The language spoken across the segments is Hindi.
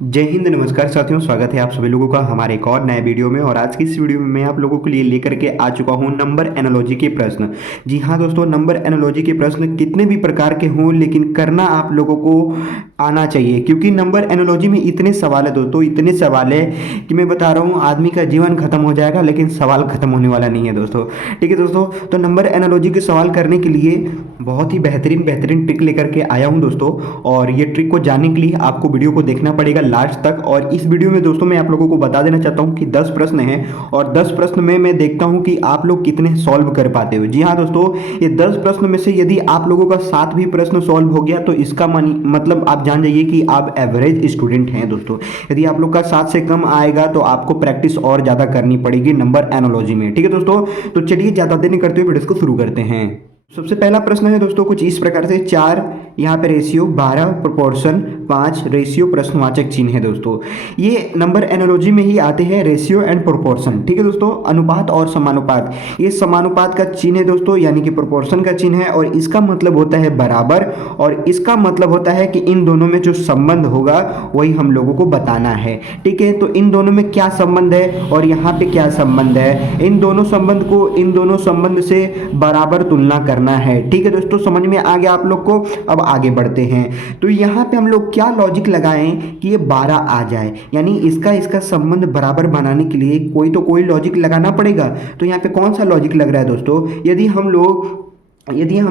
जय हिंद, नमस्कार साथियों। स्वागत है आप सभी लोगों का हमारे एक और नए वीडियो में। और आज की इस वीडियो में मैं आप लोगों के लिए लेकर के आ चुका हूं नंबर एनालॉजी के प्रश्न। जी हाँ दोस्तों, नंबर एनालॉजी के प्रश्न कितने भी प्रकार के हों लेकिन करना आप लोगों को आना चाहिए, क्योंकि नंबर एनालॉजी में इतने सवाल है दोस्तों, इतने सवाल है कि मैं बता रहा हूँ आदमी का जीवन खत्म हो जाएगा लेकिन सवाल खत्म होने वाला नहीं है दोस्तों। ठीक है दोस्तों, तो नंबर एनालॉजी के सवाल करने के लिए बहुत ही बेहतरीन बेहतरीन ट्रिक लेकर के आया हूँ दोस्तों। और ये ट्रिक को जानने के लिए आपको वीडियो को देखना पड़ेगा लास्ट तक। और इस वीडियो में दोस्तों मैं आप लोगों को बता देना चाहता हूं कि 10 प्रश्न हैं और 10 प्रश्न में मैं देखता हूं कि आप लोग कितने सॉल्व कर पाते हो। जी हां दोस्तों, ये 10 प्रश्न में से यदि आप लोगों का 7 भी प्रश्न सॉल्व हो गया तो इसका मतलब आप जान जाइए कि आप एवरेज स्टूडेंट हैं दोस्तों। यदि आप लोग का 7 से कम आएगा तो आपको प्रैक्टिस और ज़्यादा करनी पड़ेगी नंबर एनालॉजी में। ठीक है दोस्तों, तो चलिए ज़्यादा देर नहीं करते हुए वीडियो को शुरू करते हैं। सबसे पहला प्रश्न है दोस्तों कुछ इस प्रकार से, 4 यहाँ पे रेशियो, 12 प्रोपोर्शन, 5 रेशियो प्रश्नवाचक चिन्ह है दोस्तों। ये नंबर एनालॉजी में ही आते हैं, रेशियो एंड प्रोपोर्शन। ठीक है दोस्तों, अनुपात और समानुपात। ये समानुपात का चिन्ह है दोस्तों, यानी कि प्रोपोर्शन का चिन्ह है, और इसका मतलब होता है बराबर, और इसका मतलब होता है कि इन दोनों में जो संबंध होगा वही हम लोगों को बताना है। ठीक है, तो इन दोनों में क्या संबंध है और यहाँ पे क्या संबंध है, इन दोनों संबंध को इन दोनों संबंध से बराबर तुलना करना है। ठीक है दोस्तों, समझ में आ गया आप लोग को। अब आगे बढ़ते हैं। तो यहाँ पे हम लोग क्या लॉजिक लगाएं कि ये 12 आ जाए, यानी इसका इसका संबंध बराबर बनाने के लिए कोई तो कोई लॉजिक लगाना पड़ेगा। तो यहाँ पे कौन सा लॉजिक लग रहा है दोस्तों, यदि हम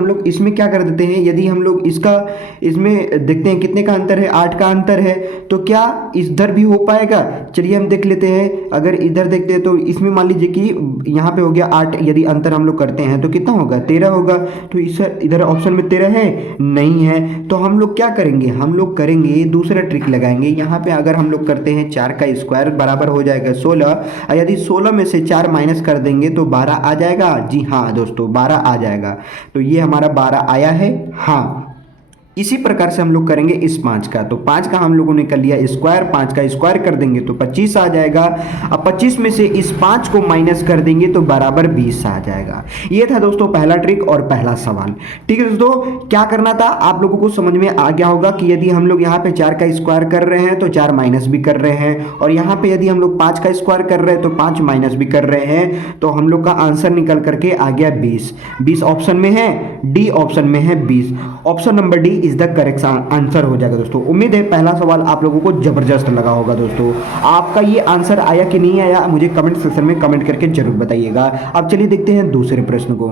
लोग इसमें क्या कर देते हैं, यदि हम लोग इसमें देखते हैं कितने का अंतर है, 8 का अंतर है, तो क्या इधर भी हो पाएगा। चलिए हम देख लेते हैं। अगर इधर देखते हैं तो इसमें मान लीजिए कि यहाँ पे हो गया 8, यदि अंतर हम लोग करते हैं तो कितना होगा, 13 होगा। तो इधर ऑप्शन में 13 है, नहीं है। तो हम लोग क्या करेंगे, हम लोग करेंगे दूसरा ट्रिक लगाएंगे। यहाँ पे अगर हम लोग करते हैं 4 का स्क्वायर बराबर हो जाएगा 16, यदि 16 में से 4 माइनस कर देंगे तो 12 आ जाएगा। जी हाँ दोस्तों, 12 आ जाएगा। तो ये हमारा 12 आया है। हाँ, इसी प्रकार से हम लोग करेंगे इस 5 का। तो 5 का हम लोगों ने कर लिया स्क्वायर, 5 का स्क्वायर कर देंगे तो 25 आ जाएगा। अब 25 में से इस 5 को माइनस कर देंगे तो बराबर 20 आ जाएगा। ये था दोस्तों पहला ट्रिक और पहला सवाल। ठीक है दोस्तों, क्या करना था आप लोगों को समझ में आ गया होगा कि यदि हम लोग यहाँ पे 4 का स्क्वायर कर रहे हैं तो 4 माइनस भी कर रहे हैं, और यहाँ पे यदि हम लोग 5 का स्क्वायर कर रहे हैं तो 5 माइनस भी कर रहे हैं। तो हम लोग का आंसर निकल करके आ गया 20। 20 ऑप्शन में है, डी ऑप्शन में है 20। Option number D is the correct answer हो जाएगा दोस्तों। उम्मीद है पहला सवाल आप लोगों को जबरदस्त लगा होगा दोस्तों। आपका ये आंसर आया कि नहीं आया मुझे कमेंट सेक्शन में कमेंट करके जरूर बताइएगा। अब चलिए देखते हैं दूसरे प्रश्न को।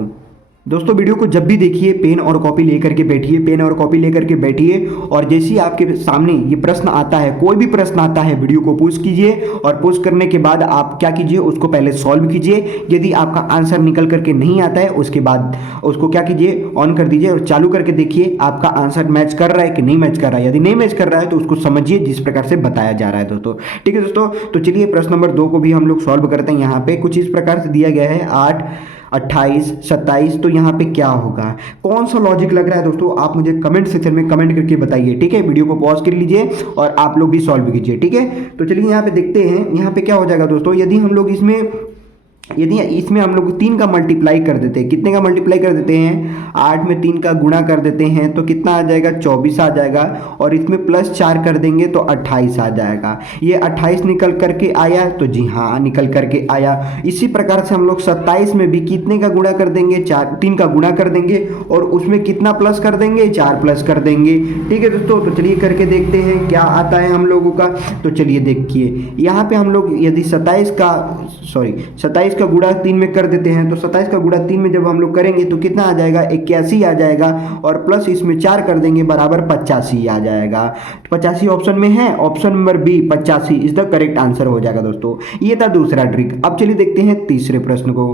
दोस्तों वीडियो को जब भी देखिए पेन और कॉपी लेकर के बैठिए, पेन और कॉपी लेकर के बैठिए, और जैसे ही आपके सामने ये प्रश्न आता है, कोई भी प्रश्न आता है, वीडियो को पोस्ट कीजिए, और पोस्ट करने के बाद आप क्या कीजिए, उसको पहले सॉल्व कीजिए। यदि आपका आंसर निकल करके नहीं आता है उसके बाद उसको क्या कीजिए, ऑन कर दीजिए और चालू करके देखिए आपका आंसर मैच कर रहा है कि नहीं मैच कर रहा है। यदि नहीं मैच कर रहा है तो उसको समझिए जिस प्रकार से बताया जा रहा है दोस्तों। ठीक है दोस्तों, तो चलिए प्रश्न नंबर 2 को भी हम लोग सॉल्व करते हैं। यहाँ पे कुछ इस प्रकार से दिया गया है 8, 28, 27। तो यहाँ पे क्या होगा, कौन सा लॉजिक लग रहा है दोस्तों, आप मुझे कमेंट सेक्शन में कमेंट करके बताइए। ठीक है, वीडियो को पॉज कर लीजिए और आप लोग भी सॉल्व कीजिए। ठीक है, तो चलिए यहाँ पे देखते हैं। यहाँ पे क्या हो जाएगा दोस्तों, यदि इसमें हम लोग 3 का मल्टीप्लाई कर देते हैं, कितने का मल्टीप्लाई कर देते हैं, 8 में 3 का गुणा कर देते हैं तो कितना आ जाएगा, 24 आ जाएगा। और इसमें प्लस 4 कर देंगे तो 28 आ जाएगा। ये 28 निकल करके आया, तो जी हाँ निकल करके आया। इसी प्रकार से हम लोग 27 में भी कितने का गुणा कर देंगे, 3 का गुणा कर देंगे और उसमें कितना प्लस कर देंगे, 4 प्लस कर देंगे। ठीक है दोस्तों, तो चलिए करके देखते हैं क्या आता है हम लोगों का। तो चलिए देखिए, यहाँ पे हम लोग यदि 27 का गुणा 3 में कर देते हैं, तो 27 का गुणा 3 में जब हम लोग करेंगे तो कितना आ जाएगा, 81 आ जाएगा। और प्लस इसमें 4 कर देंगे बराबर 85 आ जाएगा। 85 ऑप्शन में है, option number B 85 is the correct answer हो जाएगा दोस्तों। ये था दूसरा ट्रिक। अब चलिए देखते हैं तीसरे प्रश्न को।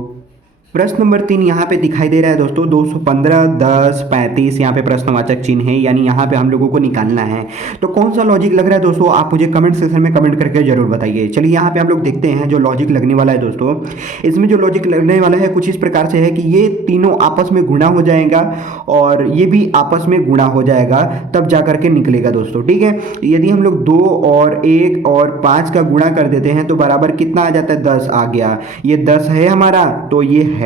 प्रश्न नंबर 3 यहाँ पे दिखाई दे रहा है दोस्तों, 215, 10, 35। यहाँ पे प्रश्नवाचक चिन्ह है, यानी यहाँ पे हम लोगों को निकालना है। तो कौन सा लॉजिक लग रहा है दोस्तों, आप मुझे कमेंट सेक्शन में कमेंट करके जरूर बताइए। चलिए यहाँ पे हम लोग देखते हैं जो लॉजिक लगने वाला है दोस्तों। इसमें जो लॉजिक लगने वाला है कुछ इस प्रकार से है कि ये तीनों आपस में गुणा हो जाएगा और ये भी आपस में गुणा हो जाएगा, तब जा करके निकलेगा दोस्तों। ठीक है, यदि हम लोग 2 और 1 और 5 का गुणा कर देते हैं तो बराबर कितना आ जाता है, 10 आ गया। ये 10 है हमारा, तो ये है,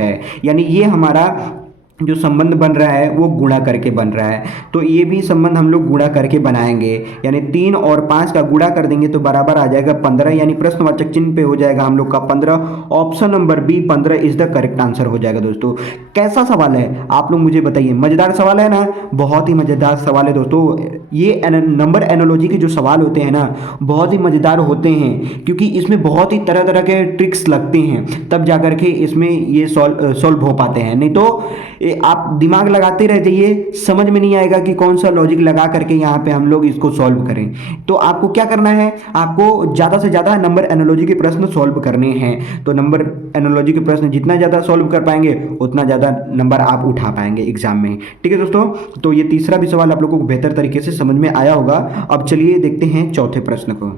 यानी ये हमारा जो संबंध बन रहा है वो गुणा करके बन रहा है। तो ये भी संबंध हम लोग गुणा करके बनाएंगे, यानी 3 और 5 का गुणा कर देंगे तो बराबर आ जाएगा 15, यानी प्रश्नवाचक चिन्ह पे हो जाएगा हम लोग का 15। Option number B 15 is the correct answer हो जाएगा दोस्तों। कैसा सवाल है आप लोग मुझे बताइए, मजेदार सवाल है ना, बहुत ही मजेदार सवाल है दोस्तों। ये नंबर एनालॉजी के जो सवाल होते हैं ना बहुत ही मजेदार होते हैं, क्योंकि इसमें बहुत ही तरह तरह के ट्रिक्स लगते हैं, तब जाकर के इसमें ये सॉल्व हो पाते हैं। नहीं तो आप दिमाग लगाते रह जाइए, समझ में नहीं आएगा कि कौन सा लॉजिक लगा करके यहाँ पे हम लोग इसको सॉल्व करें। तो आपको क्या करना है, आपको ज़्यादा से ज़्यादा नंबर एनालॉजी के प्रश्न सॉल्व करने हैं। तो नंबर एनालॉजी के प्रश्न जितना ज़्यादा सॉल्व कर पाएंगे उतना ज़्यादा नंबर आप उठा पाएंगे एग्जाम में। ठीक है दोस्तों, तो ये तीसरा भी सवाल आप लोगों को बेहतर तरीके से समझ में आया होगा। अब चलिए देखते हैं चौथे प्रश्न को।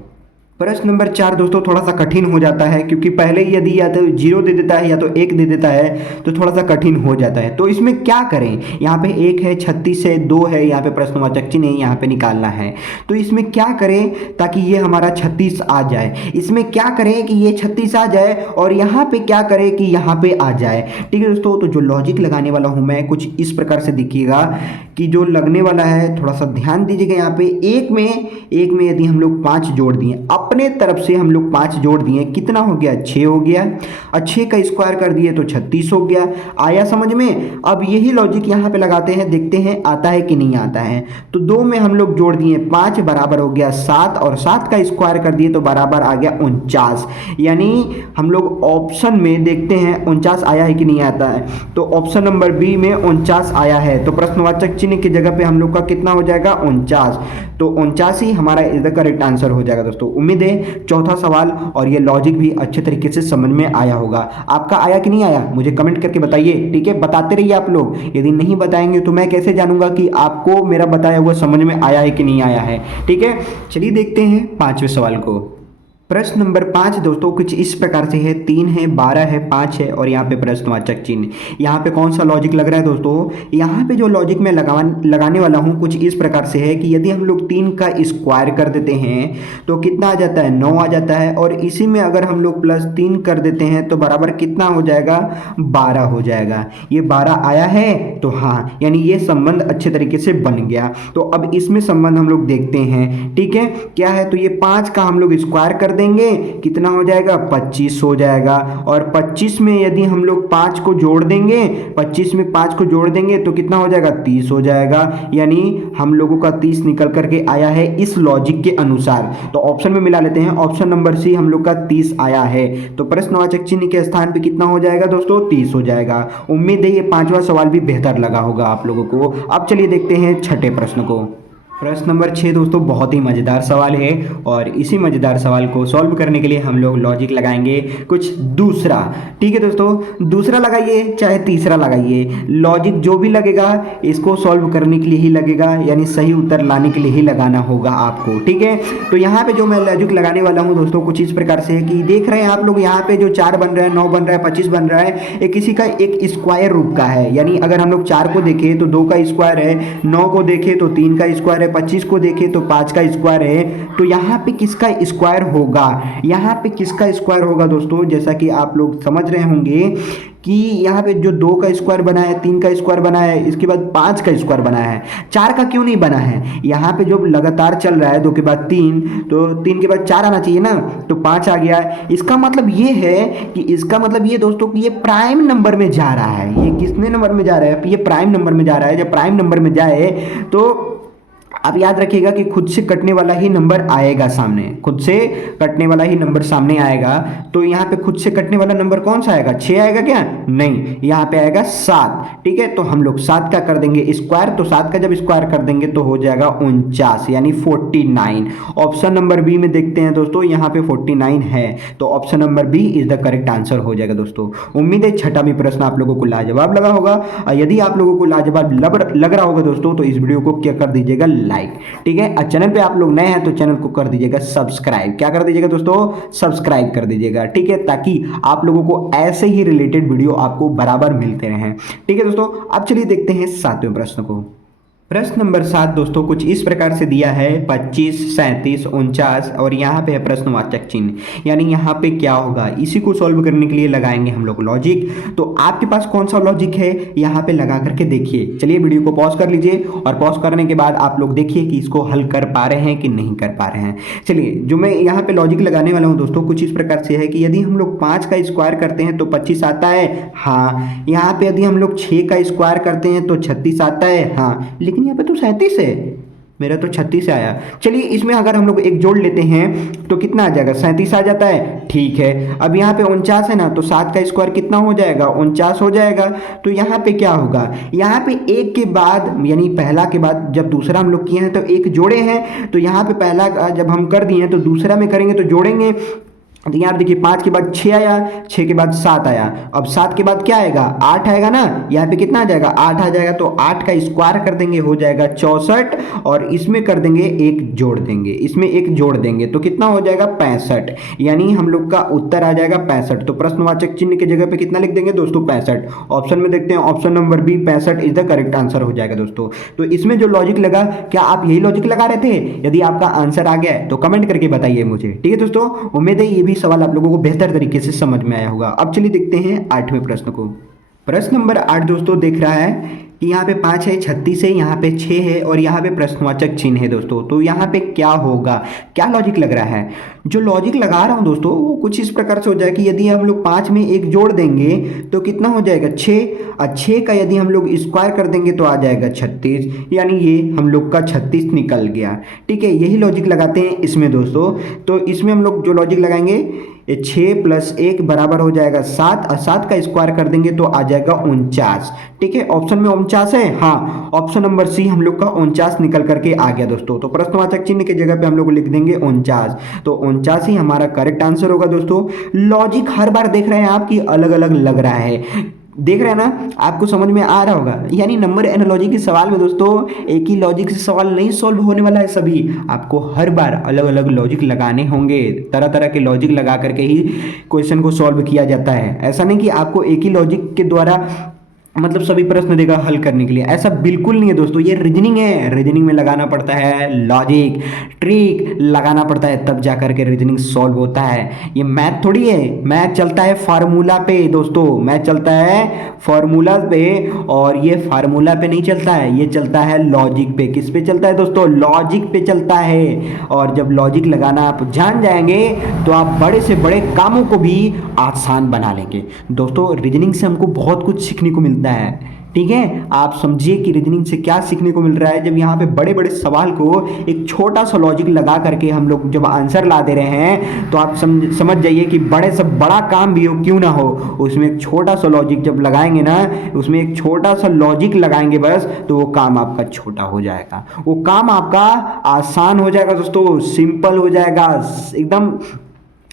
प्रश्न नंबर 4 दोस्तों थोड़ा सा कठिन हो जाता है, क्योंकि पहले ही यदि या तो 0 दे देता है या तो 1 दे देता है तो थोड़ा सा कठिन हो जाता है। तो इसमें क्या करें, यहाँ पे 1 है, 36 है, 2 है, यहाँ पे प्रश्नवाचक चिन्ह है, यहाँ पे निकालना है। तो इसमें क्या करें ताकि ये हमारा 36 आ जाए, इसमें क्या करें कि ये 36 आ जाए और यहाँ पे क्या करें कि यहाँ पे आ जाए। ठीक है दोस्तों, तो जो लॉजिक लगाने वाला हूँ मैं कुछ इस प्रकार से देखिएगा कि जो लगने वाला है थोड़ा सा ध्यान दीजिएगा। यहाँ पे एक में यदि हम लोग 5 जोड़ दिए, अपने तरफ से हम लोग 5 जोड़ दिए, कितना हो गया, 6 हो गया। 6 का स्क्वायर कर दिए तो 36 हो गया। आया समझ में। अब यही लॉजिक यहाँ पे लगाते हैं, देखते हैं आता है कि नहीं आता है। तो 2 में हम लोग जोड़ दिए 5 बराबर हो गया 7, और 7 का स्क्वायर कर दिए तो बराबर आ गया 49। यानी हम लोग ऑप्शन में देखते हैं 49 आया है कि नहीं आता है। तो ऑप्शन नंबर बी में 49 आया है। तो प्रश्नवाचक चिन्ह की जगह पे हम लोग का कितना हो जाएगा, 49। तो 49 ही हमारा इज द करेक्ट आंसर हो जाएगा दोस्तों। उम्मीद है चौथा सवाल और ये लॉजिक भी अच्छे तरीके से समझ में आया होगा। आपका आया कि नहीं आया मुझे कमेंट करके बताइए। ठीक है, बताते रहिए आप लोग, यदि नहीं बताएंगे तो मैं कैसे जानूंगा कि आपको मेरा बताया हुआ समझ में आया है कि नहीं आया है। ठीक है, चलिए देखते हैं पांचवें सवाल को। प्रश्न नंबर 5 दोस्तों कुछ इस प्रकार से है, 3 है, 12 है, 5 है और यहाँ पे प्रश्नवाचक चिन्ह। यहाँ पे कौन सा लॉजिक लग रहा है दोस्तों, यहाँ पे जो लॉजिक मैं लगाने वाला हूँ कुछ इस प्रकार से है कि यदि हम लोग 3 का स्क्वायर कर देते हैं तो कितना आ जाता है, 9 आ जाता है। और इसी में अगर हम लोग +3 कर देते हैं तो बराबर कितना हो जाएगा, 12 हो जाएगा। ये 12 आया है तो हाँ, यानी ये संबंध अच्छे तरीके से बन गया। तो अब इसमें संबंध हम लोग देखते हैं। ठीक है, क्या है, तो ये 5 का हम लोग स्क्वायर कर देंगे, कितना हो जाएगा, 25 हो जाएगा। और 25 में यदि हम लोग 5 को जोड़ देंगे, 25 में 5 को जोड़ देंगे तो कितना हो जाएगा, 30 हो जाएगा। यानी हम लोगों का 30 निकल करके आया है इस लॉजिक के अनुसार। तो ऑप्शन में मिला लेते हैं, ऑप्शन नंबर सी हम लोग का 30 आया है। तो प्रश्नवाचक चिन्ह के स्थान पे कितना हो जाएगा दोस्तों, 30 हो जाएगा। उम्मीद है ये पांचवा सवाल भी बेहतर लगा होगा आप लोगों को। अब चलिए देखते हैं छठे प्रश्न को। प्रश्न नंबर 6 दोस्तों बहुत ही मज़ेदार सवाल है और इसी मज़ेदार सवाल को सॉल्व करने के लिए हम लोग लॉजिक लगाएंगे कुछ दूसरा। ठीक है दोस्तों, दूसरा लगाइए चाहे तीसरा लगाइए, लॉजिक जो भी लगेगा इसको सॉल्व करने के लिए ही लगेगा, यानी सही उत्तर लाने के लिए ही लगाना होगा आपको। ठीक है, तो यहाँ पे जो मैं लॉजिक लगाने वाला हूँ दोस्तों कुछ इस प्रकार से है कि देख रहे हैं आप लोग यहाँ पे जो 4 बन रहा है, 9 बन रहा है, 25 बन रहा है, ये किसी का एक स्क्वायर रूप का है। यानी अगर हम लोग 4 को देखें तो 2 का स्क्वायर है, 9 को देखें तो 3 का स्क्वायर है, 25 को देखें तो 5 का स्क्वायर है। तो यहाँ पे किसका स्क्वायर होगा, यहाँ पे किसका स्क्वायर होगा दोस्तों, जैसा कि आप लोग समझ रहे होंगे कि यहाँ पे जो 2 का स्क्वायर बना है, 3 का स्क्वायर बना है, इसके बाद 5 का स्क्वायर बना है, 4 का क्यों नहीं बना है। यहाँ पे जो लगातार चल रहा है 2 के बाद 3, तो 3 के बाद 4 आना चाहिए ना, तो 5 आ गया। इसका मतलब ये है कि इसका मतलब ये दोस्तों कि ये प्राइम नंबर में जा रहा है। ये किसने नंबर में जा रहा है, ये प्राइम नंबर में जा रहा है। जब प्राइम नंबर में जाए तो आप याद रखिएगा कि खुद से कटने वाला ही नंबर आएगा सामने, खुद से कटने वाला ही नंबर सामने आएगा। तो यहाँ पे खुद से कटने वाला नंबर कौन सा आएगा, 6 आएगा क्या, नहीं, यहाँ पे आएगा 7। ठीक है, तो हम लोग 7 का कर देंगे स्क्वायर, तो 7 का जब स्क्वायर कर देंगे तो हो जाएगा 49 यानी 49। ऑप्शन नंबर बी में देखते हैं दोस्तों, यहाँ पे 49 है, तो option number B is the correct answer हो जाएगा दोस्तों। उम्मीद है छठा भी प्रश्न आप लोगों को लाजवाब लगा होगा। यदि आप लोगों को लाजवाब लग रहा होगा दोस्तों तो इस वीडियो को क्या कर दीजिएगा, लाइक। ठीक है, और चैनल पे आप लोग नए हैं तो चैनल को कर दीजिएगा सब्सक्राइब। क्या कर दीजिएगा दोस्तों, सब्सक्राइब कर दीजिएगा। ठीक है, ताकि आप लोगों को ऐसे ही रिलेटेड वीडियो आपको बराबर मिलते रहें। ठीक है दोस्तों, अब चलिए देखते हैं 7वें प्रश्न को। प्रश्न नंबर 7 दोस्तों कुछ इस प्रकार से दिया है 25, 37, 49 और यहाँ पे है प्रश्नवाचक चिन्ह, यानी यहाँ पे क्या होगा, इसी को सॉल्व करने के लिए लगाएंगे हम लोग लॉजिक। तो आपके पास कौन सा लॉजिक है यहाँ पे लगा करके देखिए। चलिए वीडियो को पॉज कर लीजिए और पॉज करने के बाद आप लोग देखिए कि इसको हल कर पा रहे हैं कि नहीं कर पा रहे हैं। चलिए जो मैं यहाँ पे लॉजिक लगाने वाला हूँ दोस्तों कुछ इस प्रकार से है कि यदि हम लोग 5 का स्क्वायर करते हैं तो 25 आता है, हाँ। यहाँ पे यदि हम लोग 6 का स्क्वायर करते हैं तो 36 आता है, हाँ। लेकिन यहाँ पे तो 37 है, मेरा तो 36 आया। चलिए इसमें अगर हम लोग एक जोड़ लेते हैं तो कितना आ जाएगा, 37 आ जाता है, ठीक है। अब यहाँ पे 49 है ना, तो 7 का स्क्वायर कितना हो जाएगा, 49 हो जाएगा। तो यहाँ पे क्या होगा, यहाँ पे एक के बाद यानी पहला के बाद जब दूसरा हम लोग किए हैं तो एक जोड़े हैं, तो यहाँ पे पहला जब हम कर दिए हैं तो दूसरा में करेंगे तो जोड़ेंगे। तो यहाँ पे देखिए 5 के बाद 6 आया, 6 के बाद 7 आया, अब 7 के बाद क्या आएगा, 8 आएगा ना। यहाँ पे कितना आ जाएगा, 8 आ जाएगा। तो 8 का स्क्वायर कर देंगे हो जाएगा 64 और इसमें कर देंगे एक जोड़ देंगे, इसमें एक जोड़ देंगे तो कितना हो जाएगा 65, यानी हम लोग का उत्तर आ जाएगा 65। तो प्रश्नवाचक चिन्ह की जगह पे कितना लिख देंगे दोस्तों, 65। ऑप्शन में देखते हैं, option number B 65 is the correct answer हो जाएगा दोस्तों। तो इसमें जो लॉजिक लगा, क्या आप यही लॉजिक लगा रहे थे? यदि आपका आंसर आ गया है तो कमेंट करके बताइए मुझे, ठीक है दोस्तों। उम्मीद है ये भी सवाल आप लोगों को बेहतर तरीके से समझ में आया होगा। अब चलिए देखते हैं 8वें प्रश्न को। प्रश्न नंबर 8 दोस्तों देख रहा है कि यहाँ पे 5 है, 36 है, यहाँ पे 6 है और यहाँ पे प्रश्नवाचक चिन्ह है दोस्तों। तो यहाँ पे क्या होगा, क्या लॉजिक लग रहा है? जो लॉजिक लगा रहा हूँ दोस्तों वो कुछ इस प्रकार से हो जाए कि यदि हम लोग 5 में एक जोड़ देंगे तो कितना हो जाएगा 6, और 6 का यदि हम लोग स्क्वायर कर देंगे तो आ जाएगा 36, यानी ये हम लोग का 36 निकल गया, ठीक है। यही लॉजिक लगाते हैं इसमें दोस्तों। तो इसमें हम लोग जो लॉजिक लगाएंगे, ये 6 + 1 बराबर हो जाएगा 7 और 7 का स्क्वायर कर देंगे तो आ जाएगा 49, ठीक है। ऑप्शन में 49 है, हाँ। ऑप्शन नंबर सी हम लोग का 49 निकल करके आ गया दोस्तों। तो प्रश्नवाचक चिन्ह की जगह पे हम लोग लिख देंगे 49, तो 49 ही हमारा करेक्ट आंसर होगा दोस्तों। लॉजिक हर बार देख रहे हैं आप कि अलग अलग लग रहा है, देख रहे हैं ना, आपको समझ में आ रहा होगा। यानी नंबर एनालॉजी के सवाल में दोस्तों एक ही लॉजिक से सवाल नहीं सॉल्व होने वाला है, सभी आपको हर बार अलग अलग लॉजिक लगाने होंगे। तरह तरह के लॉजिक लगा करके ही क्वेश्चन को सॉल्व किया जाता है। ऐसा नहीं कि आपको एक ही लॉजिक के द्वारा मतलब सभी प्रश्न देगा हल करने के लिए, ऐसा बिल्कुल नहीं है दोस्तों। ये रीजनिंग है, रीजनिंग में लगाना पड़ता है लॉजिक, ट्रिक लगाना पड़ता है, तब जा करके रीजनिंग सॉल्व होता है। ये मैथ थोड़ी है, मैथ चलता है फार्मूला पे दोस्तों, मैथ चलता है फार्मूला पे, और ये फार्मूला पे नहीं चलता है, ये चलता है लॉजिक पे। किस पे चलता है दोस्तों, लॉजिक पे चलता है। और जब लॉजिक लगाना आप जान जाएंगे तो आप बड़े से बड़े कामों को भी आसान बना लेंगे दोस्तों। रीजनिंग से हमको बहुत कुछ सीखने को मिलता है, ठीक है। आप समझिए कि रीजनिंग से क्या सीखने को मिल रहा है। जब यहाँ पे बड़े बड़े सवाल को एक छोटा सा लॉजिक लगा करके हम लोग जब आंसर ला दे रहे हैं तो आप समझ जाइए कि बड़े से बड़ा काम भी हो क्यों ना हो, उसमें एक छोटा सा लॉजिक जब लगाएंगे ना, उसमें एक छोटा सा लॉजिक लगाएंगे बस, तो वो काम आपका छोटा हो जाएगा, वो काम आपका आसान हो जाएगा दोस्तों, सिंपल हो जाएगा, एकदम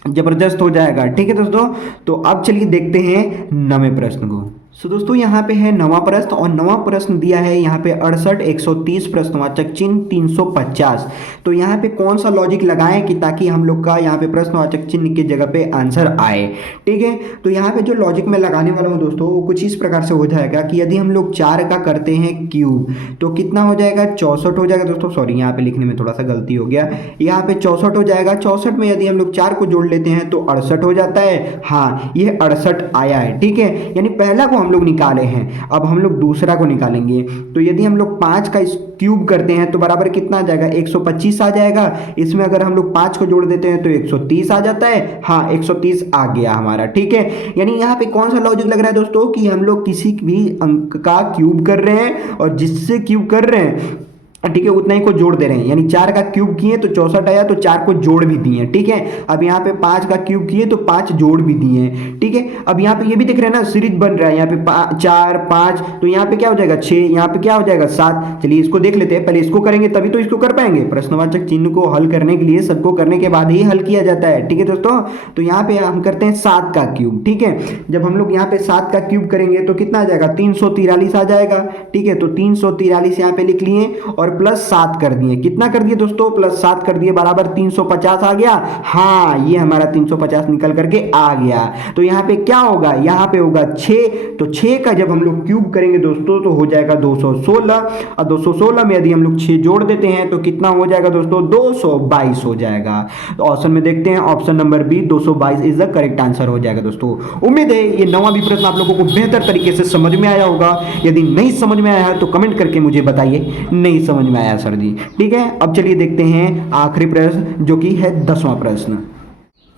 जबरदस्त हो जाएगा, ठीक है दोस्तों। तो अब चलिए देखते हैं 9वें प्रश्न को। दोस्तों यहाँ पे है 9वां प्रश्न, और 9वां प्रश्न दिया है यहाँ पे 68, 130 प्रश्नवाचक चिन्ह 350। तो यहाँ पे कौन सा लॉजिक लगाएं कि ताकि हम लोग का यहाँ पे प्रश्नवाचक चिन्ह की जगह पे आंसर आए, ठीक है। तो यहाँ पे जो लॉजिक मैं लगाने वाला हूँ दोस्तों वो कुछ इस प्रकार से हो जाएगा कि यदि हम लोग 4 का करते हैं क्यूब तो कितना हो जाएगा, 64 हो जाएगा दोस्तों। सॉरी यहाँ पे लिखने में थोड़ा सा गलती हो गया, यहाँ पे 64 हो जाएगा। 64 में यदि हम लोग 4 को जोड़ लेते हैं तो 68 हो जाता है, हाँ ये 68 आया है, ठीक है। यानी पहला को हम लोग निकाले हैं, अब हम लोग दूसरा को निकालेंगे। तो यदि हम लोग 5 का क्यूब करते हैं तो बराबर कितना आ जाएगा, 125 आ जाएगा। इसमें अगर हम लोग 5 को जोड़ देते हैं तो 130 आ जाता है, हाँ 130 आ गया हमारा, ठीक है। यानी यहाँ पे कौन सा लॉजिक लग रहा है दोस्तों कि हम लोग किसी भी अंक का क्यूब कर रहे हैं और जिससे क्यूब कर रहे हैं, ठीक है, उतना ही को जोड़ दे रहे हैं। यानी 4 का क्यूब किए तो 64 आया, तो 4 को जोड़ भी दिए, ठीक है। अब यहाँ पे 5 का क्यूब किए तो 5 जोड़ भी दिए, ठीक है। अब यहाँ पे ये भी दिख रहा है ना, सीरीज बन रहा है, यहाँ पे 4 5, तो यहाँ पे क्या हो जाएगा 6, यहाँ पे क्या हो जाएगा 7। चलिए इसको देख लेते हैं, पहले इसको करेंगे तभी तो इसको कर पाएंगे। प्रश्नवाचक चिन्ह को हल करने के लिए सबको करने के बाद ही हल किया जाता है, ठीक है दोस्तों। तो यहाँ पे हम करते हैं 7 का क्यूब, ठीक है। जब हम लोग यहाँ पे 7 का क्यूब करेंगे तो कितना आ जाएगा, 343 आ जाएगा, ठीक है। तो 343 यहाँ पे लिख लिए, और +7 कर दिए। कितना कर दिए दोस्तों? +7 कर दिए बराबर 350 आ गया। हाँ, ये हमारा 350 निकल करके आ गया। तो यहाँ पे क्या होगा? यहाँ पे होगा 6। तो 6 का जब हम लोग क्यूब करेंगे दोस्तों तो हो जाएगा 216, और 216 में यदि हम लोग 6 जोड़ देते हैं तो कितना हो जाएगा दोस्तों? 222 हो जाएगा। तो ऑप्शन में देखते हैं, option number B 222 is the correct answer हो जाएगा दोस्तों। उम्मीद है ये नवा भी प्रश्न आप लोगों को बेहतर तरीके से समझ में आया होगा। यदि नहीं समझ में आया है तो कमेंट करके मुझे बताइए नहीं समझ में आया सर जी। ठीक है, अब चलिए देखते हैं आखिरी प्रश्न जो कि है 10वां प्रश्न।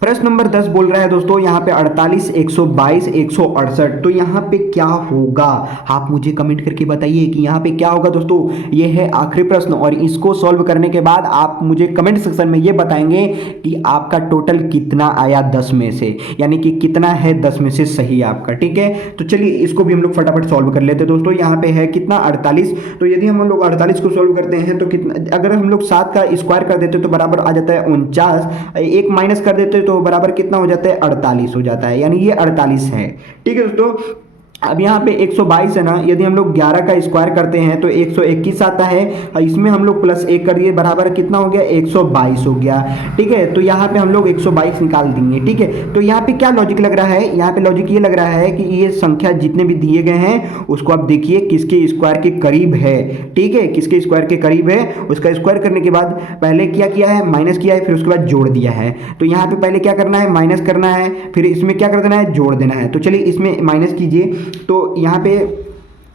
प्रश्न नंबर 10 बोल रहा है दोस्तों यहाँ पे 48, 122, 168। तो यहाँ पे क्या होगा? आप मुझे कमेंट करके बताइए कि यहाँ पे क्या होगा दोस्तों। ये है आखिरी प्रश्न और इसको सॉल्व करने के बाद आप मुझे कमेंट सेक्शन में ये बताएंगे कि आपका टोटल कितना आया 10 में से, यानी कि कितना है 10 में से सही आपका। ठीक है, तो चलिए इसको भी हम लोग फटाफट सॉल्व कर लेते हैं दोस्तों। यहाँ पे है कितना? 48। तो यदि हम लोग 48 को सॉल्व करते हैं तो कितना, अगर हम लोग 7 का स्क्वायर कर देते तो बराबर आ जाता है 49, एक माइनस कर देते तो बराबर कितना हो जाता है? 48 हो जाता है, यानी ये 48 है। ठीक है दोस्तों, अब यहाँ पे 122 है ना, यदि हम लोग 11 का स्क्वायर करते हैं तो 121 आता है, और इसमें हम लोग +1 कर दिए बराबर कितना हो गया? 122 हो गया। ठीक है, तो यहाँ पे हम लोग 122 निकाल देंगे। ठीक है, तो यहाँ पे क्या लॉजिक लग रहा है? यहाँ पे लॉजिक ये लग रहा है कि ये संख्या जितने भी दिए गए हैं उसको आप देखिए किसके स्क्वायर के करीब है। ठीक है, किसके स्क्वायर के करीब है, उसका स्क्वायर करने के बाद पहले क्या किया है? माइनस किया है, फिर उसके बाद जोड़ दिया है। तो यहाँ पे पहले क्या करना है? माइनस करना है, फिर इसमें क्या कर देना है? जोड़ देना है। तो चलिए इसमें माइनस कीजिए। तो यहाँ पे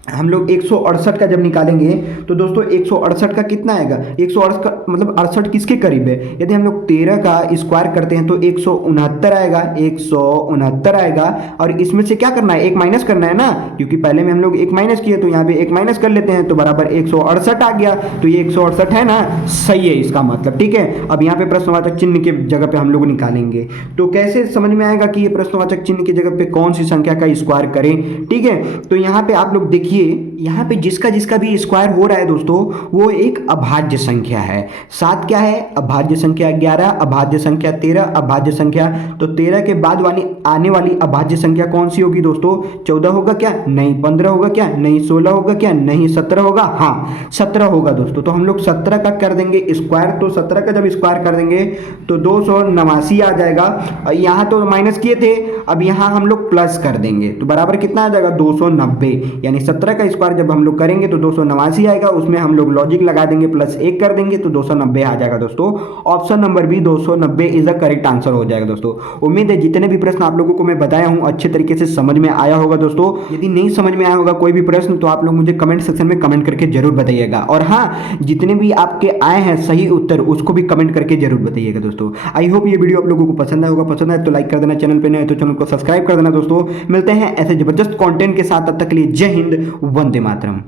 हम लोग 168 का जब निकालेंगे तो दोस्तों 168 का कितना आएगा? 168 का मतलब 68 किसके करीब है? यदि हम लोग 13 का स्क्वायर करते हैं तो 169 आएगा, 169 आएगा। और इसमें से क्या करना है? एक माइनस करना है ना, क्योंकि पहले में हम लोग एक माइनस किए, तो यहाँ पे एक माइनस कर लेते हैं तो बराबर 168 आ गया। तो ये 168 है ना, सही है इसका मतलब। ठीक है, अब यहाँ पे प्रश्नवाचक चिन्ह के जगह पे हम लोग निकालेंगे। तो कैसे समझ में आएगा कि ये प्रश्नवाचक चिन्ह की जगह पे कौन सी संख्या का स्क्वायर करें? ठीक है, तो यहाँ पे आप लोग देखिए, यहाँ पे जिसका जिसका भी स्क्वायर हो रहा है दोस्तों वो एक अभाज्य संख्या है। 7 क्या है? अभाज्य संख्या। 11 अभाज्य संख्या। 13 अभाज्य संख्या। तो 13 के बाद वाली आने वाली अभाज्य संख्या कौन सी होगी दोस्तों? 14 होगा क्या? नहीं। 15 होगा क्या? नहीं। 16 होगा क्या? नहीं। 17 होगा? हाँ 17 होगा दोस्तों। तो हम लोग 17 का कर देंगे स्क्वायर। तो 17 का जब स्क्वायर कर देंगे तो 289 आ जाएगा। यहाँ तो माइनस किए थे, अब यहाँ हम लोग प्लस कर देंगे तो बराबर कितना आ जाएगा? 290। यानी 17 का स्क्वायर जब हम लोग करेंगे तो 289 आएगा, उसमें हम लोग लॉजिक लगा देंगे, +1 कर देंगे तो 290 आ जाएगा दोस्तों। Option number B 290 is the correct answer हो जाएगा दोस्तों। उम्मीद है जितने भी प्रश्न आप लोगों को मैं बताया हूं अच्छे तरीके से समझ में आया होगा दोस्तों। यदि नहीं समझ में आया होगा कोई भी प्रश्न तो आप लोग मुझे कमेंट सेक्शन में कमेंट करके जरूर बताइएगा। और हाँ, जितने भी आपके आए हैं सही उत्तर उसको भी कमेंट करके जरूर बताइएगा दोस्तों। आई होप ये वीडियो आप लोगों को पसंद आया होगा। पसंद आए तो लाइक कर देना, चैनल पे नए तो चैनल को सब्सक्राइब कर देना दोस्तों। मिलते हैं ऐसे जबरदस्त कंटेंट के साथ, तब तक के लिए जय हिंद, वंदे मातरम।